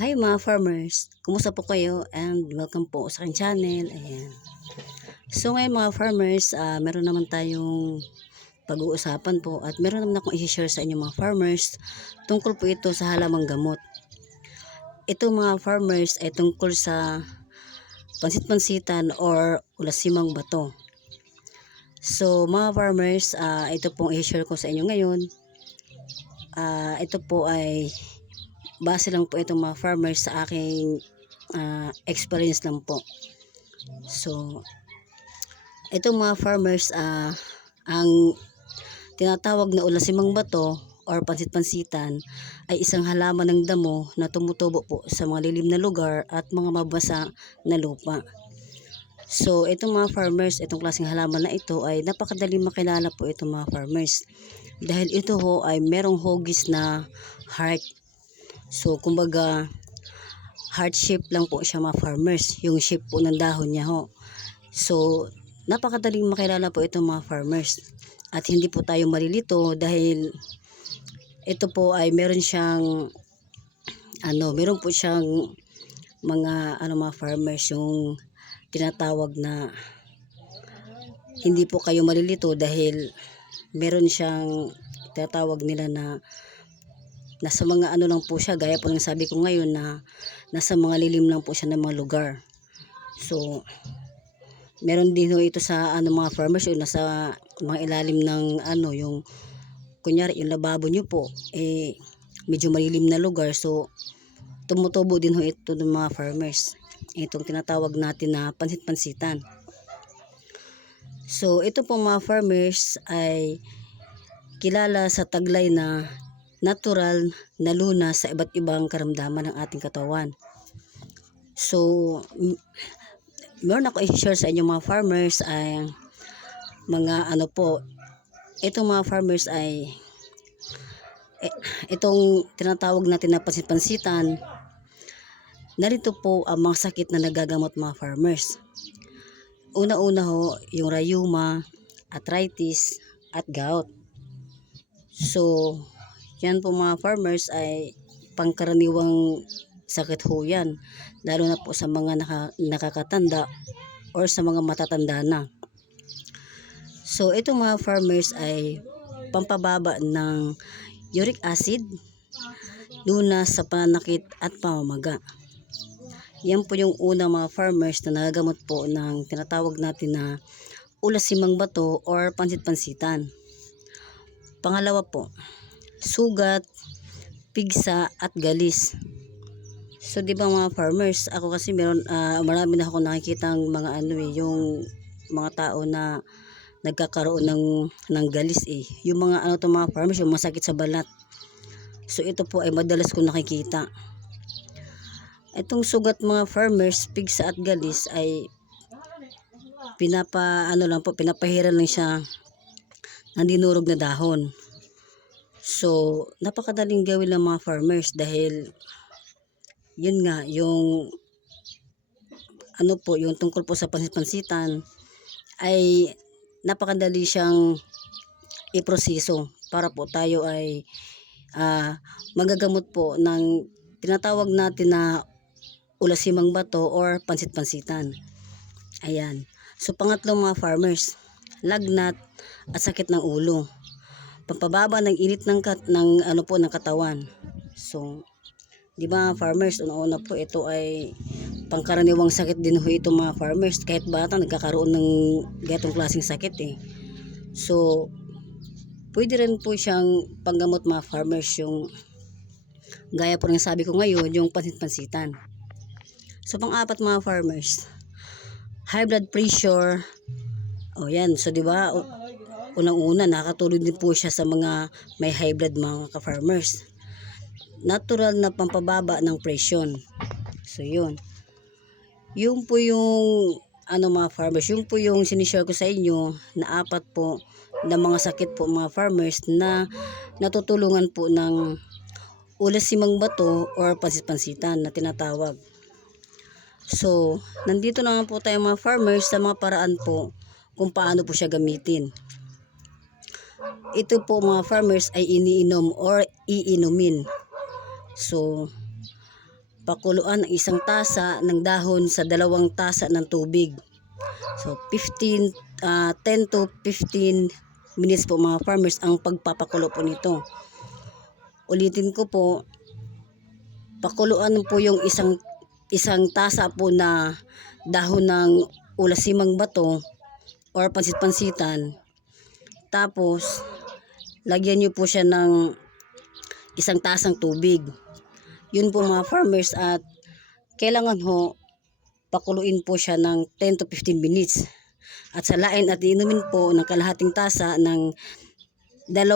Hi mga farmers, kumusta po kayo and welcome po sa aking channel. Ayan. So ngayon mga farmers, meron naman tayong pag-uusapan po at meron naman akong i-share sa inyo mga farmers tungkol po ito sa halamang gamot. Ito mga farmers ay tungkol sa pansit-pansitan or ulasimang bato. So mga farmers, ito pong i-share ko sa inyo ngayon. Ito po ay base lang po itong mga farmers sa aking experience lang po. So itong mga farmers, ang tinatawag na ulasimang bato or pansit-pansitan ay isang halaman ng damo na tumutubo po sa mga lilim na lugar at mga mabasa na lupa. So itong mga farmers, itong klaseng halaman na ito ay napakadaling makilala po itong mga farmers. Dahil ito ho ay merong hugis na heart. So kumbaga heart shape lang po siya mga farmers, yung shape po ng dahon niya ho. So napakadaling makilala po itong mga farmers. At hindi po tayo malilito dahil ito po ay meron po siyang mga farmers yung tinatawag na hindi po kayo malilito dahil meron siyang tinatawag nila na nasa mga lang po siya, gaya po ng sabi ko ngayon na nasa mga lilim lang po siya ng mga lugar. So meron din ito sa mga farmers yung nasa mga ilalim ng yung kunyari yung lababo nyo po medyo malilim na lugar, so tumutubo din ito ng mga farmers, itong tinatawag natin na pansit-pansitan. So ito po mga farmers ay kilala sa taglay na natural na lunas sa iba't ibang karamdaman ng ating katawan. So meron ako i-share sa inyo mga farmers ay mga itong mga farmers ay itong tinatawag natin na pansit-pansitan. Narito po ang mga sakit na nagagamot mga farmers. Una-una ho yung rheuma, arthritis at gout. So yan po mga farmers ay pangkaraniwang sakit ho yan, lalo na po sa mga nakakatanda or sa mga matatanda na. So itong mga farmers ay pampababa ng uric acid, lunas sa pananakit at pamamaga. Yan po yung una mga farmers na nagagamot po ng tinatawag natin na ulasimang bato or pansit-pansitan. Pangalawa po, sugat, pigsa at galis. So di ba mga farmers, ako kasi marami na ako nakikitang mga yung mga tao na nagkakaroon ng galis yung mga mga farmers, yung masakit sa balat. So ito po ay madalas ko nakikita. Itong sugat mga farmers, pigsa at galis ay pinapahiran lang siya ng dinurog na dahon. So napakadaling gawin ng mga farmers dahil yun nga yung yung tungkol po sa pansit-pansitan ay napakadali siyang iproseso para po tayo ay magagamot po ng tinatawag natin na ulasimang bato or pansit-pansitan. Ayan. So pangatlong mga farmers, lagnat at sakit ng ulo. Pampababa ng init ng katawan. So di ba farmers, una-una po ito ay pangkaraniwang sakit din ito mga farmers. Kahit bata nagkakaroon ng ganitong klaseng sakit So pwede rin po siyang panggamot mga farmers, yung gaya po ng sabi ko ngayon, yung pansit-pansitan. So pang-apat mga farmers, high blood pressure. Yan. So di ba unang-una nakatulong din po siya sa mga may high blood mga ka-farmers. Natural na pampababa ng presyon. So yun. Yung po yung mga farmers, yung po yung sinishare ko sa inyo na apat po na mga sakit po mga farmers na natutulungan po ng ulasimang bato or pansit-pansitan na tinatawag. So nandito naman po tayo mga farmers sa mga paraan po kung paano po siya gamitin. Ito po mga farmers ay iniinom or iinumin. So pakuluan ang isang tasa ng dahon sa 2 tasa ng tubig. So 10 to 15 minutes po mga farmers ang pagpapakulo po nito. Ulitin ko po, pakuluan po yung isang tasa po na dahon ng ulasimang bato or pansit-pansitan. Tapos lagyan nyo po siya ng 1 tasang tubig. Yun po mga farmers, at kailangan ho pakuluin po siya ng 10 to 15 minutes. At salain at inumin po ng kalahating tasa ng 2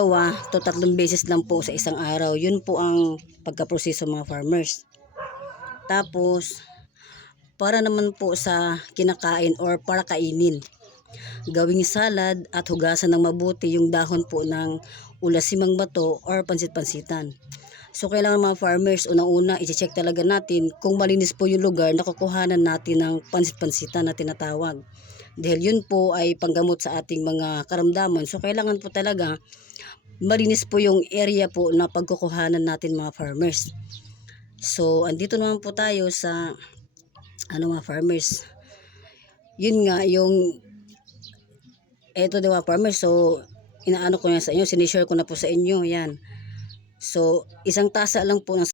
to 3 beses lang po sa isang araw. Yun po ang pagkaproseso mga farmers. Tapos para naman po sa kinakain or para kainin, gawing salad at hugasan ng mabuti yung dahon po ng ulasimang bato or pansit-pansitan. So kailangan mga farmers, unang-una i-check talaga natin kung malinis po yung lugar na kukuhanan natin ng pansit-pansitan na tinatawag. Dahil yun po ay panggamot sa ating mga karamdaman. So kailangan po talaga malinis po yung area po na pagkukuhanan natin mga farmers. So andito naman po tayo sa mga farmers. Yun nga yung eto diba farmers, so inaano ko na sa inyo, sinishare ko na po sa inyo yan. So 1 tasa lang po ng